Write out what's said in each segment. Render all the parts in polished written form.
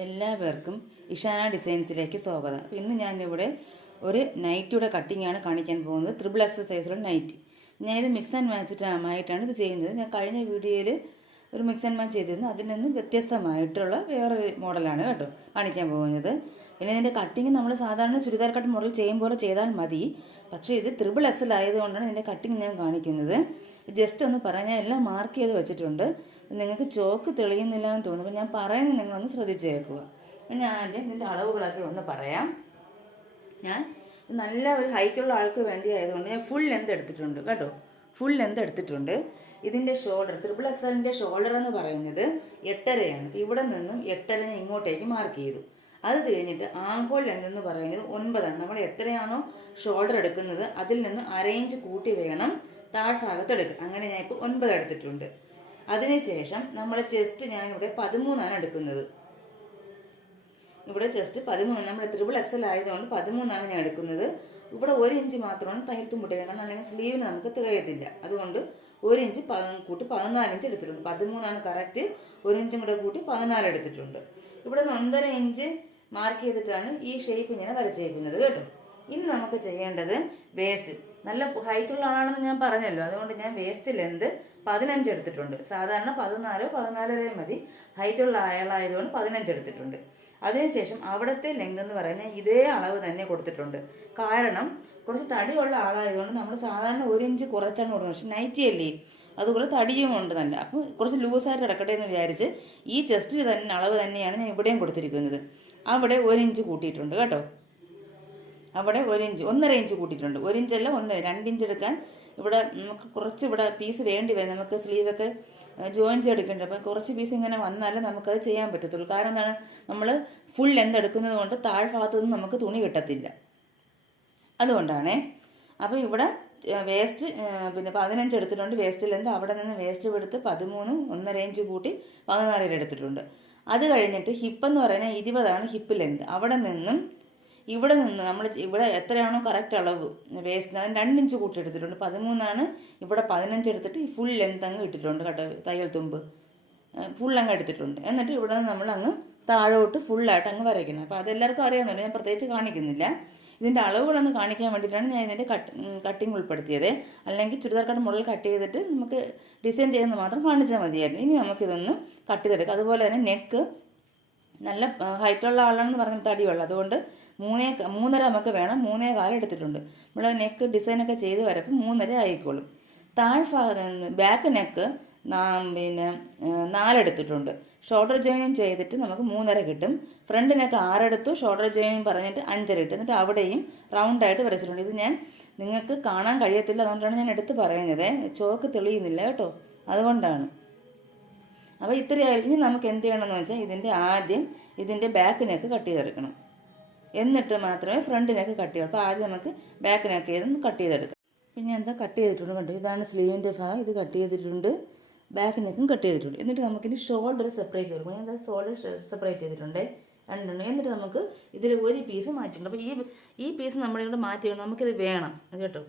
എല്ലാവർക്കും ഇഷാന ഡിസൈൻസിലേക്ക് സ്വാഗതം. അപ്പോൾ ഇന്ന് ഞാനിവിടെ ഒരു നൈറ്റിയുടെ കട്ടിങ്ങാണ് കാണിക്കാൻ പോകുന്നത്. ട്രിപ്പിൾ എക്സസൈസിലുള്ള നൈറ്റി. ഞാനിത് മിക്സ് ആൻഡ് മാച്ചിട്ടാണ് ഇത് ചെയ്യുന്നത്. ഞാൻ കഴിഞ്ഞ വീഡിയോയിൽ ഒരു മിക്സ് ആൻഡ് മാച്ച് ചെയ്തിരുന്നു. അതിൽ നിന്ന് വ്യത്യസ്തമായിട്ടുള്ള വേറൊരു മോഡലാണ് കേട്ടോ കാണിക്കാൻ പോകുന്നത്. പിന്നെ ഇതിൻ്റെ കട്ടിങ് നമ്മൾ സാധാരണ ചുരിദാർ കട്ട് മോഡൽ ചെയ്യുമ്പോൾ ചെയ്താൽ മതി. പക്ഷേ ഇത് ട്രിപ്പിൾ എക്സൽ ആയതുകൊണ്ടാണ് ഇതിൻ്റെ കട്ടിങ് ഞാൻ കാണിക്കുന്നത്. ജസ്റ്റ് ഒന്ന് പറയാം, ഞാൻ എല്ലാം മാർക്ക് ചെയ്ത് വെച്ചിട്ടുണ്ട്. നിങ്ങൾക്ക് ചോക്ക് തെളിയുന്നില്ല എന്ന് തോന്നുന്നു. അപ്പോൾ ഞാൻ പറയുന്നത് നിങ്ങളൊന്ന് ശ്രദ്ധിച്ച് കേൾക്കുക. അപ്പം ഞാൻ ആദ്യം ഇതിൻ്റെ അളവുകളൊക്കെ ഒന്ന് പറയാം. ഞാൻ നല്ല ഒരു ഹൈറ്റുള്ള ആൾക്ക് വേണ്ടി ആയതുകൊണ്ട് ഞാൻ ഫുൾ ലെന്ത് എടുത്തിട്ടുണ്ട് കേട്ടോ. ഫുൾ ലെന്ത് എടുത്തിട്ടുണ്ട്. ഇതിൻ്റെ ഷോൾഡർ, ട്രിപ്പിൾ എക്സലിൻ്റെ ഷോൾഡർ എന്ന് പറയുന്നത് 8.5 ഇവിടെ നിന്നും 8.5 ഇങ്ങോട്ടേക്ക് മാർക്ക് ചെയ്തു. അത് കഴിഞ്ഞിട്ട് ആംഹോൾ ലെന്ത് എന്ന് പറയുന്നത് 9. നമ്മൾ എത്രയാണോ ഷോൾഡർ എടുക്കുന്നത് അതിൽ നിന്ന് അരയിഞ്ച് കൂട്ടി വേണം താഴ്ഭാഗത്ത് എടുക്കുക. അങ്ങനെ ഞാൻ ഇപ്പോൾ 9 എടുത്തിട്ടുണ്ട്. അതിനുശേഷം നമ്മൾ ചെസ്റ്റ് ഞാനിവിടെ 13 എടുക്കുന്നത്. ഇവിടെ ചെസ്റ്റ് 13, നമ്മൾ ട്രിപ്പിൾ എക്സൽ ആയതുകൊണ്ട് 13 ഞാൻ എടുക്കുന്നത്. ഇവിടെ 1 ഇഞ്ച് മാത്രമാണ് തയ്യൽ തുമ്പിട്ടത്, കാരണം അല്ലെങ്കിൽ സ്ലീവിന് നമുക്ക് തികയത്തില്ല. അതുകൊണ്ട് 1 ഇഞ്ച് കൂട്ടി 14 ഇഞ്ച് എടുത്തിട്ടുണ്ട്. 13 കറക്റ്റ്. 1 ഇഞ്ചും കൂടെ കൂട്ടി 14 എടുത്തിട്ടുണ്ട്. ഇവിടെ നിന്ന് 1.5 ഇഞ്ച് മാർക്ക് ചെയ്തിട്ടാണ് ഈ ഷേപ്പ് ഇങ്ങനെ വരച്ചേക്കുന്നത് കേട്ടോ. ഇനി നമുക്ക് ചെയ്യേണ്ടത് വേസ്റ്റ്. നല്ല ഹൈറ്റുള്ള ആളാണെന്ന് ഞാൻ പറഞ്ഞല്ലോ, അതുകൊണ്ട് ഞാൻ വേസ്റ്റ് ലെന്ത് 15 എടുത്തിട്ടുണ്ട്. സാധാരണ 14 മതി. ഹൈറ്റുള്ള ആളായതുകൊണ്ട് 15 എടുത്തിട്ടുണ്ട്. അതിനുശേഷം അവിടുത്തെ ലെങ്ത് എന്ന് പറയുന്നത് ഇതേ അളവ് തന്നെ കൊടുത്തിട്ടുണ്ട്. കാരണം കുറച്ച് തടിയുള്ള ആളായതുകൊണ്ട് നമ്മൾ സാധാരണ 1 ഇഞ്ച് കുറച്ചാണ് കൊടുക്കുന്നത്. പക്ഷെ നൈറ്റി അല്ലേ, അതുപോലെ തടിയും ഉണ്ട് നല്ല. അപ്പം കുറച്ച് ലൂസായിട്ട് കിടക്കട്ടെ എന്ന് വിചാരിച്ച് ഈ ചെസ്റ്റ് തന്നെ അളവ് തന്നെയാണ് ഞാൻ ഇവിടെയും കൊടുത്തിരിക്കുന്നത്. അവിടെ 1 ഇഞ്ച് കൂട്ടിയിട്ടുണ്ട് കേട്ടോ. അവിടെ 1 ഇഞ്ച്, 1.5 ഇഞ്ച് കൂട്ടിയിട്ടുണ്ട്. 1 ഇഞ്ചല്ല 2 ഇഞ്ച് എടുക്കാൻ. ഇവിടെ നമുക്ക് കുറച്ച് ഇവിടെ പീസ് വേണ്ടി വരും. നമുക്ക് സ്ലീവൊക്കെ ജോയിൻ ചെയ്തെടുക്കേണ്ടത്. അപ്പം കുറച്ച് പീസ് ഇങ്ങനെ വന്നാലേ നമുക്കത് ചെയ്യാൻ പറ്റത്തുള്ളൂ. കാരണം എന്താണ്, നമ്മൾ ഫുൾ ലെന്ത് എടുക്കുന്നത് കൊണ്ട് താഴ്ഭാഗത്തു നിന്ന് നമുക്ക് തുണി കിട്ടത്തില്ല. അതുകൊണ്ടാണേ. അപ്പോൾ ഇവിടെ വേസ്റ്റ് പിന്നെ 15 എടുത്തിട്ടുണ്ട്. വേസ്റ്റ് ലെന്ത് അവിടെ നിന്ന് വേസ്റ്റ് എടുത്ത് 13, 1.5 ഇഞ്ച് കൂട്ടി 14 എടുത്തിട്ടുണ്ട്. അത് കഴിഞ്ഞിട്ട് ഹിപ്പ് എന്ന് പറയുന്നത് 20 ഹിപ്പ് ലെന്ത്. ഇവിടെ നിന്ന് നമ്മൾ ഇവിടെ എത്രയാണോ കറക്റ്റ് അളവ് വേസ്റ്റ് 2 ഇഞ്ച് കൂട്ടി എടുത്തിട്ടുണ്ട്. 13 ഇവിടെ 15 എടുത്തിട്ട് ഈ ഫുൾ ലെന്ത് അങ്ങ് ഇട്ടിട്ടുണ്ട് കേട്ടോ. തയ്യൽ തുമ്പ് ഫുൾ അങ്ങ് എടുത്തിട്ടുണ്ട്. എന്നിട്ട് ഇവിടെ നിന്ന് നമ്മൾ അങ്ങ് താഴോട്ട് ഫുള്ളായിട്ട് അങ്ങ് വരയ്ക്കണം. അപ്പോൾ അതെല്ലാവർക്കും അറിയാമെന്നല്ലോ, ഞാൻ പ്രത്യേകിച്ച് കാണിക്കുന്നില്ല. ഇതിൻ്റെ അളവുകളൊന്ന് കാണിക്കാൻ വേണ്ടിയിട്ടാണ് ഞാൻ ഇതിൻ്റെ കട്ടിങ് ഉൾപ്പെടുത്തിയത്. അല്ലെങ്കിൽ ചുരിദാർ കട്ട് മോഡൽ കട്ട് ചെയ്തിട്ട് നമുക്ക് ഡിസൈൻ ചെയ്യുന്നത് മാത്രം കാണിച്ചാൽ മതിയായിരുന്നു. ഇനി നമുക്കിതൊന്ന് കട്ട് ചെയ്തെടുക്കാം. അതുപോലെ തന്നെ നെക്ക് നല്ല ഹൈറ്റുള്ള ആളാണെന്ന് പറഞ്ഞ തടിയുള്ള, അതുകൊണ്ട് 3.5 നമുക്ക് വേണം. 3.25 എടുത്തിട്ടുണ്ട്. നമ്മൾ നെക്ക് ഡിസൈനൊക്കെ ചെയ്ത് വരപ്പോൾ 3.5 ആയിക്കോളും. ബാക്ക് നെക്ക് പിന്നെ 4 എടുത്തിട്ടുണ്ട്. ഷോൾഡർ ജോയിൻ ചെയ്തിട്ട് നമുക്ക് 3.5 കിട്ടും. ഫ്രണ്ട് നെക്ക് 6 എടുത്തു. ഷോൾഡർ ജോയിൻ പറഞ്ഞിട്ട് 5 ഇട്ട് എന്നിട്ട് അവിടെയും റൗണ്ടായിട്ട് വരച്ചിട്ടുണ്ട്. ഇത് ഞാൻ നിങ്ങൾക്ക് കാണാൻ കഴിയത്തില്ല, അതുകൊണ്ടാണ് ഞാൻ എടുത്ത് പറയുന്നത്. ചോക്ക് തെളിയുന്നില്ല കേട്ടോ, അതുകൊണ്ടാണ്. അപ്പോൾ ഇത്രയായിരിക്കും. ഇനി നമുക്ക് എന്ത് ചെയ്യണമെന്ന് വെച്ചാൽ ആദ്യം ഇതിൻ്റെ ബാക്ക് നെക്ക് കട്ട് ചെയ്തെടുക്കണം. എന്നിട്ട് മാത്രമേ ഫ്രണ്ട് നെക്ക് കട്ട് ചെയ്യൂ. അപ്പോൾ ആദ്യം നമുക്ക് ബാക്ക് നെക്ക് ചെയ്തൊന്ന് കട്ട് ചെയ്തെടുക്കാം. പിന്നെ എന്താ കട്ട് ചെയ്തിട്ടുണ്ട് കണ്ടു. ഇതാണ് സ്ലീവിൻ്റെ ഭാഗം. ഇത് കട്ട് ചെയ്തിട്ടുണ്ട്. ബാക്ക് നെക്കും കട്ട് ചെയ്തിട്ടുണ്ട്. എന്നിട്ട് നമുക്കിനി ഷോൾഡർ സെപ്പറേറ്റ് ചെയ്തെടുക്കും. ഞാൻ ഷോൾഡർ സെപ്പറേറ്റ് ചെയ്തിട്ടുണ്ട് 2. എന്നിട്ട് നമുക്ക് ഇതിൽ ഒരു പീസ് മാറ്റിയിട്ടുണ്ട്. അപ്പോൾ ഈ പീസ് നമ്മളിവിടെ മാറ്റിയിടണം. നമുക്കിത് വേണം കേട്ടോ.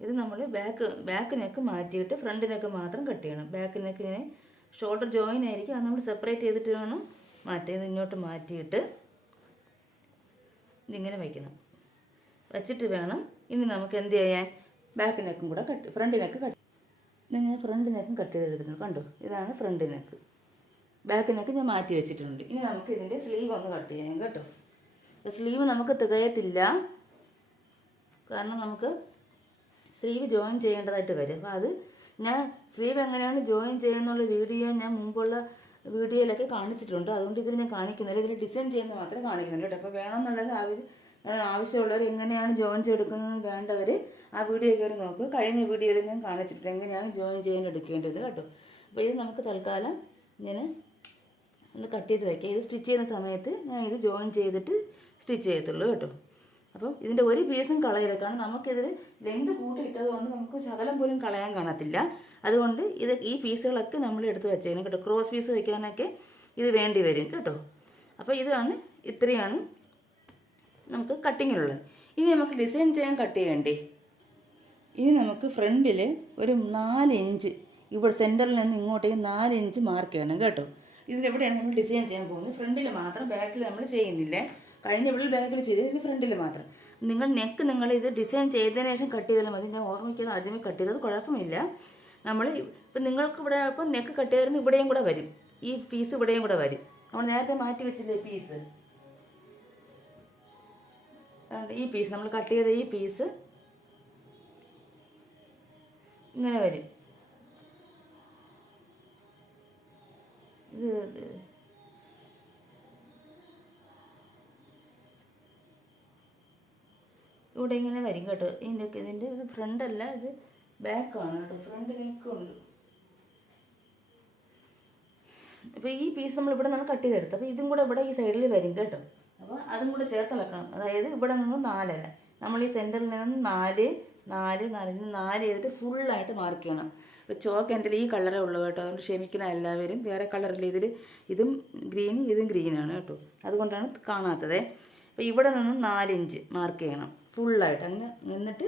ഇത് നമ്മൾ ബാക്ക് നെക്ക് മാറ്റിയിട്ട് ഫ്രണ്ട് നെക്ക് മാത്രം കട്ട് ചെയ്യണം. ബാക്ക് നെക്കിനെ ഷോൾഡർ ജോയിൻ ആയിരിക്കും. അത് നമ്മൾ സെപ്പറേറ്റ് ചെയ്തിട്ട് വേണം മാറ്റി. ഇത് ഇങ്ങോട്ട് മാറ്റിയിട്ട് ഇതിങ്ങനെ വയ്ക്കണം. വച്ചിട്ട് വേണം ഇനി നമുക്ക് എന്ത് ചെയ്യാൻ, ബാക്ക് നെക്കും കൂടെ ഫ്രണ്ട് നെക്ക് കട്ട്. ഞാൻ ഫ്രണ്ട് നെക്കും കട്ട് ചെയ്തെടുത്തിട്ടുണ്ട്. കണ്ടോ, ഇതാണ് ഫ്രണ്ട് നെക്ക്. ബാക്ക് നെക്ക് ഞാൻ മാറ്റി വെച്ചിട്ടുണ്ട്. ഇനി നമുക്ക് ഇതിൻ്റെ സ്ലീവ് ഒന്ന് കട്ട് ചെയ്യാം കേട്ടോ. സ്ലീവ് നമുക്ക് തികയത്തില്ല, കാരണം നമുക്ക് സ്ലീവ് ജോയിൻ ചെയ്യേണ്ടതായിട്ട് വരും. അപ്പോൾ അത് ഞാൻ സ്ലീവ് എങ്ങനെയാണ് ജോയിൻ ചെയ്യുന്നുള്ള വീഡിയോ ഞാൻ മുമ്പുള്ള വീഡിയോയിലൊക്കെ കാണിച്ചിട്ടുണ്ട്. അതുകൊണ്ട് ഇതിൽ ഞാൻ കാണിക്കുന്നില്ല. ഇതിൽ ഡിസൈൻ ചെയ്യുന്നത് മാത്രമേ കാണിക്കുന്നുള്ളൂ കേട്ടോ. അപ്പോൾ വേണമെന്നുള്ളത് ആവശ്യമുള്ളവർ എങ്ങനെയാണ് ജോയിൻ ചെയ്തെടുക്കുന്നത് വേണ്ടവർ ആ വീഡിയോ കയറി നോക്കുക. കഴിഞ്ഞ വീഡിയോയിൽ ഞാൻ കാണിച്ചിട്ടുണ്ട് എങ്ങനെയാണ് ജോയിൻ ചെയ്യാൻ എടുക്കേണ്ടത് കേട്ടോ. അപ്പോൾ ഇത് നമുക്ക് തൽക്കാലം ഇങ്ങനെ ഒന്ന് കട്ട് ചെയ്ത് വയ്ക്കാം. ഇത് സ്റ്റിച്ച് ചെയ്യുന്ന സമയത്ത് ഞാൻ ഇത് ജോയിൻ ചെയ്തിട്ട് സ്റ്റിച്ച് ചെയ്യത്തുള്ളൂ കേട്ടോ. അപ്പം ഇതിൻ്റെ ഒരു പീസും കളയരുത്, കാരണം നമുക്കിതിൽ ലെങ്ത് കൂട്ടിയിട്ടത് കൊണ്ട് നമുക്ക് ശകലം പോലും കളയാൻ കാണത്തില്ല. അതുകൊണ്ട് ഈ പീസുകളൊക്കെ നമ്മൾ എടുത്ത് വെച്ചേക്കണം കേട്ടോ. ക്രോസ് പീസ് വയ്ക്കാനൊക്കെ ഇത് വേണ്ടി വരും കേട്ടോ. അപ്പോൾ ഇത്രയാണ് നമുക്ക് കട്ടിങ്ങിലുള്ളത്. ഇനി നമുക്ക് ഡിസൈൻ ചെയ്യാൻ കട്ട് ചെയ്യണ്ടേ. ഇനി നമുക്ക് ഫ്രണ്ടിൽ ഒരു 4 ഇഞ്ച് ഇവിടെ സെൻറ്ററിൽ നിന്ന് ഇങ്ങോട്ടേക്ക് 4 ഇഞ്ച് മാർക്ക് ചെയ്യണം കേട്ടോ. ഇതിലെവിടെയാണ് നമ്മൾ ഡിസൈൻ ചെയ്യാൻ പോകുന്നത്, ഫ്രണ്ടിൽ മാത്രം, ബാക്കിൽ നമ്മൾ ചെയ്യുന്നില്ല. കഴിഞ്ഞ വീട്ടിൽ ബാക്കിൽ ചെയ്ത് ഇനി ഫ്രണ്ടിൽ മാത്രം. നിങ്ങൾ ഇത് ഡിസൈൻ ചെയ്തതിന് ശേഷം കട്ട് ചെയ്താലും മതി. ഞാൻ ഓർമ്മിക്കുന്നത് ആദ്യമേ കട്ട് ചെയ്തത് കുഴപ്പമില്ല. നമ്മൾ ഇപ്പം നിങ്ങൾക്ക് ഇവിടെ ഇപ്പം നെക്ക് കട്ട് ചെയ്തിരുന്ന ഇവിടെയും കൂടെ വരും, ഈ പീസ് ഇവിടെയും കൂടെ വരും. നമ്മൾ നേരത്തെ മാറ്റി വെച്ചില്ലേ പീസ്, ഈ പീസ് നമ്മൾ കട്ട് ചെയ്ത ഈ പീസ് ഇങ്ങനെ വരും. ഇത് ഇവിടെ ഇങ്ങനെ വരും കേട്ടോ. ഇതിൻ്റെ ഇത് ഫ്രണ്ടല്ല, ഇത് ബാക്കാണ് കേട്ടോ. ഫ്രണ്ട് നെക്കുണ്ട്. അപ്പോൾ ഈ പീസ് നമ്മൾ ഇവിടെ നിന്ന് കട്ട് ചെയ്തെടുത്ത്, അപ്പോൾ ഇതും കൂടെ ഇവിടെ ഈ സൈഡിൽ വരും കേട്ടോ. അപ്പോൾ അതും കൂടെ ചേർത്തിളക്കണം. അതായത് ഇവിടെ നിന്ന് 4 അല്ല, നമ്മൾ ഈ സെൻറ്ററിൽ നിന്ന് 4 ചെയ്തിട്ട് ഫുള്ളായിട്ട് മാർക്ക് ചെയ്യണം. ഇപ്പോൾ ചോക്ക് എൻ്റെ ഈ കളറേ ഉള്ളൂ കേട്ടോ, അതുകൊണ്ട് ക്ഷമിക്കണം എല്ലാവരും. വേറെ കളറില്ല ഇതിൽ, ഇതും ഗ്രീൻ ഇതും ഗ്രീനാണ് കേട്ടോ, അതുകൊണ്ടാണ് കാണാത്തത്. അപ്പോൾ ഇവിടെ നിന്ന് 4 ഇഞ്ച് മാർക്ക് ചെയ്യണം ഫുള്ളായിട്ട്. അങ്ങനെ എന്നിട്ട്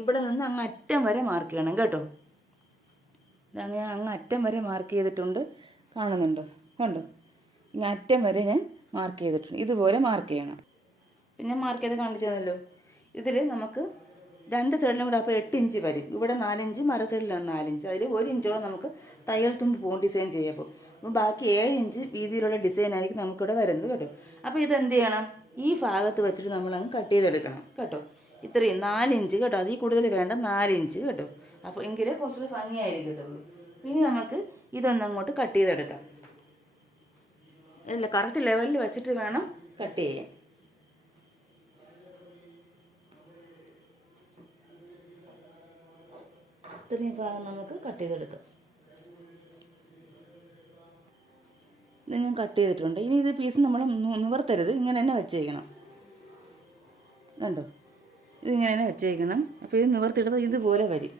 ഇവിടെ നിന്ന് അങ്ങ് അറ്റം വരെ മാർക്ക് ചെയ്യണം കേട്ടോ. അങ്ങനെ അങ്ങ് അറ്റം വരെ മാർക്ക് ചെയ്തിട്ടുണ്ട്, കാണുന്നുണ്ടോ? കണ്ടോ? ഇനി അറ്റം വരെ ഞാൻ മാർക്ക് ചെയ്തിട്ടുണ്ട്. ഇതുപോലെ മാർക്ക് ചെയ്യണം. പിന്നെ മാർക്ക് ചെയ്ത് കാണിച്ചതല്ലോ. ഇതിൽ നമുക്ക് 2 സൈഡിലും കൂടെ അപ്പോൾ 8 ഇഞ്ച് വരും. ഇവിടെ 4 ഇഞ്ച്, മറ സൈഡിലാണ് 4 ഇഞ്ച്. അതിൽ 1 ഇഞ്ചോളം നമുക്ക് തയ്യൽ തുമ്പ് പോകും ഡിസൈൻ ചെയ്യുമ്പോൾ. അപ്പോൾ ബാക്കി 7 ഇഞ്ച് വീതിയിലുള്ള ഡിസൈൻ ആയിരിക്കും നമുക്കിവിടെ വരുന്നത് കേട്ടോ. അപ്പോൾ ഇതെന്ത് ചെയ്യണം? ഈ ഭാഗത്ത് വെച്ചിട്ട് നമ്മളങ്ങ് കട്ട് ചെയ്തെടുക്കണം കേട്ടോ. ഇത്രയും 4 ഇഞ്ച് കേട്ടോ, അതിൽ കൂടുതൽ വേണ്ട, 4 ഇഞ്ച് കേട്ടോ. അപ്പോൾ എങ്കിലേ കുറച്ചുകൂടി ഭംഗിയായിരിക്കത്തുള്ളൂ. ഇനി നമുക്ക് ഇതൊന്നങ്ങോട്ട് കട്ട് ചെയ്തെടുക്കാം. അല്ല, കറക്റ്റ് ലെവലിൽ വെച്ചിട്ട് വേണം കട്ട് ചെയ്യാൻ. ഇത്രയും ഭാഗം നമുക്ക് കട്ട് ചെയ്തെടുക്കാം. ഇത് ഞാൻ കട്ട് ചെയ്തിട്ടുണ്ട്. ഇനി ഇത് പീസ് നമ്മൾ നിവർത്തരുത്, ഇങ്ങനെ തന്നെ വെച്ചേക്കണം. കണ്ടോ? ഇതിങ്ങനെ തന്നെ വെച്ചേക്കണം. അപ്പോൾ ഇത് നിവർത്തിയിടുമ്പോൾ ഇതുപോലെ വരും.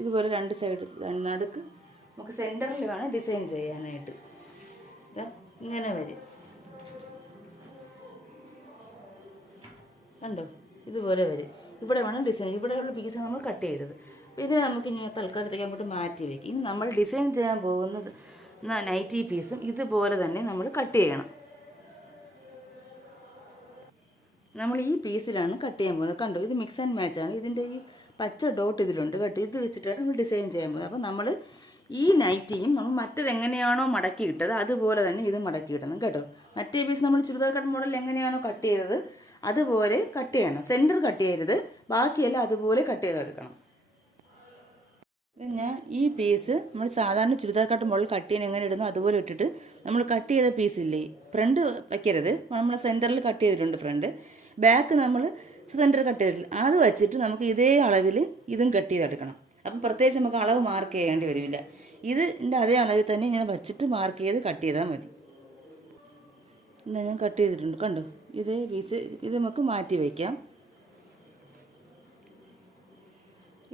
ഇതുപോലെ 2 സൈഡ് നടുക്ക് നമുക്ക് സെൻറ്ററിൽ വേണം ഡിസൈൻ ചെയ്യാനായിട്ട്. ഇങ്ങനെ വരും. കണ്ടോ? ഇതുപോലെ വരും. ഇവിടെ വേണം ഡിസൈൻ. ഇവിടെയുള്ള പീസ് നമ്മൾ കട്ട് ചെയ്തത്. അപ്പോൾ ഇതിനെ നമുക്ക് ഇനി തൽക്കാലത്തേക്ക് അങ്ങോട്ട് മാറ്റി വയ്ക്കും. ഇനി നമ്മൾ ഡിസൈൻ ചെയ്യാൻ പോകുന്നത് നൈറ്റി പീസും ഇതുപോലെ തന്നെ നമ്മൾ കട്ട് ചെയ്യണം. നമ്മൾ ഈ പീസിലാണ് കട്ട് ചെയ്യാൻ പോകുന്നത്. കണ്ടോ? ഇത് മിക്സ് ആൻഡ് മാച്ചാണ്. ഇതിൻ്റെ ഈ പച്ച ഡോട്ട് ഇതിലുണ്ട് കേട്ടോ. ഇത് വെച്ചിട്ടാണ് നമ്മൾ ഡിസൈൻ ചെയ്യാൻ പോകുന്നത്. അപ്പോൾ നമ്മൾ ഈ നൈറ്റിയും നമ്മൾ മറ്റത് എങ്ങനെയാണോ മടക്കി ഇട്ടത് അതുപോലെ തന്നെ ഇത് മടക്കി ഇടണം കേട്ടോ. മറ്റേ പീസ് നമ്മൾ ചുരിദാർ കട്ട് മോഡൽ എങ്ങനെയാണോ കട്ട് ചെയ്തത് അതുപോലെ കട്ട് ചെയ്യണം. സെൻറ്റർ കട്ട് ചെയ്യരുത്, ബാക്കിയെല്ലാം അതുപോലെ കട്ട് ചെയ്തെടുക്കണം. ഞാൻ ഈ പീസ് നമ്മൾ സാധാരണ ചുരിദാർ കട്ട് മോഡൽ കട്ട് ചെയ്യാൻ എങ്ങനെ ഇടുന്നു അതുപോലെ ഇട്ടിട്ട് നമ്മൾ കട്ട് ചെയ്ത പീസില്ലേ, ഫ്രണ്ട് വയ്ക്കരുത്. നമ്മൾ സെൻറ്ററിൽ കട്ട് ചെയ്തിട്ടുണ്ട് ഫ്രണ്ട്. ബാക്ക് നമ്മൾ സെൻറ്റർ കട്ട് ചെയ്തിട്ടില്ല, അത് വെച്ചിട്ട് നമുക്ക് ഇതേ അളവിൽ ഇതും കട്ട് ചെയ്തെടുക്കണം. അപ്പം പ്രത്യേകിച്ച് നമുക്ക് അളവ് മാർക്ക് ചെയ്യേണ്ടി വരില്ല. ഇതിൻ്റെ അതേ അളവിൽ തന്നെ ഇങ്ങനെ വച്ചിട്ട് മാർക്ക് ചെയ്ത് കട്ട് ചെയ്താൽ മതി. എന്നാൽ ഞാൻ കട്ട് ചെയ്തിട്ടുണ്ട്. കണ്ടോ? ഇതേ പീസ് ഇത് നമുക്ക് മാറ്റി വയ്ക്കാം.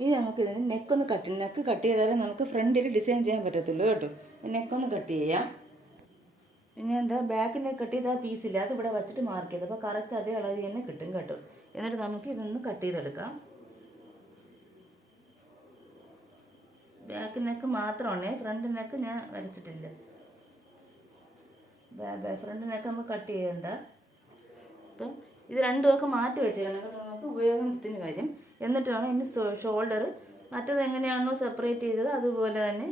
ഇനി നമുക്ക് ഇതിന് നെക്ക് കട്ട് ചെയ്താലേ നമുക്ക് ഫ്രണ്ടിൽ ഡിസൈൻ ചെയ്യാൻ പറ്റത്തുള്ളൂ കേട്ടോ. നെക്കൊന്ന് കട്ട് ചെയ്യാം. പിന്നെ എന്താ, ബാക്ക് നെക്ക് കട്ട് ചെയ്ത പീസില്ല, അത് ഇവിടെ വച്ചിട്ട് മാർക്ക് ചെയ്ത് അപ്പോൾ കറക്റ്റ് അതേ അളവിൽ തന്നെ കിട്ടും കേട്ടോ. എന്നിട്ട് നമുക്ക് ഇതൊന്ന് കട്ട് ചെയ്തെടുക്കാം. ബാക്ക് നെക്ക് മാത്രമാണ്, ഫ്രണ്ട് നെക്ക് ഞാൻ വരച്ചിട്ടില്ല. ഫ്രണ്ട് നെക്ക് നമുക്ക് കട്ട് ചെയ്യണ്ട. അപ്പം ഇത് രണ്ടുമൊക്കെ മാറ്റി വെച്ചേക്കണം കേട്ടോ, നമുക്ക് ഉപയോഗത്തിന് വരും. എന്നിട്ട് വേണം ഇനി ഷോൾഡർ മറ്റത് എങ്ങനെയാണോ സെപ്പറേറ്റ് ചെയ്തത് അതുപോലെ തന്നെ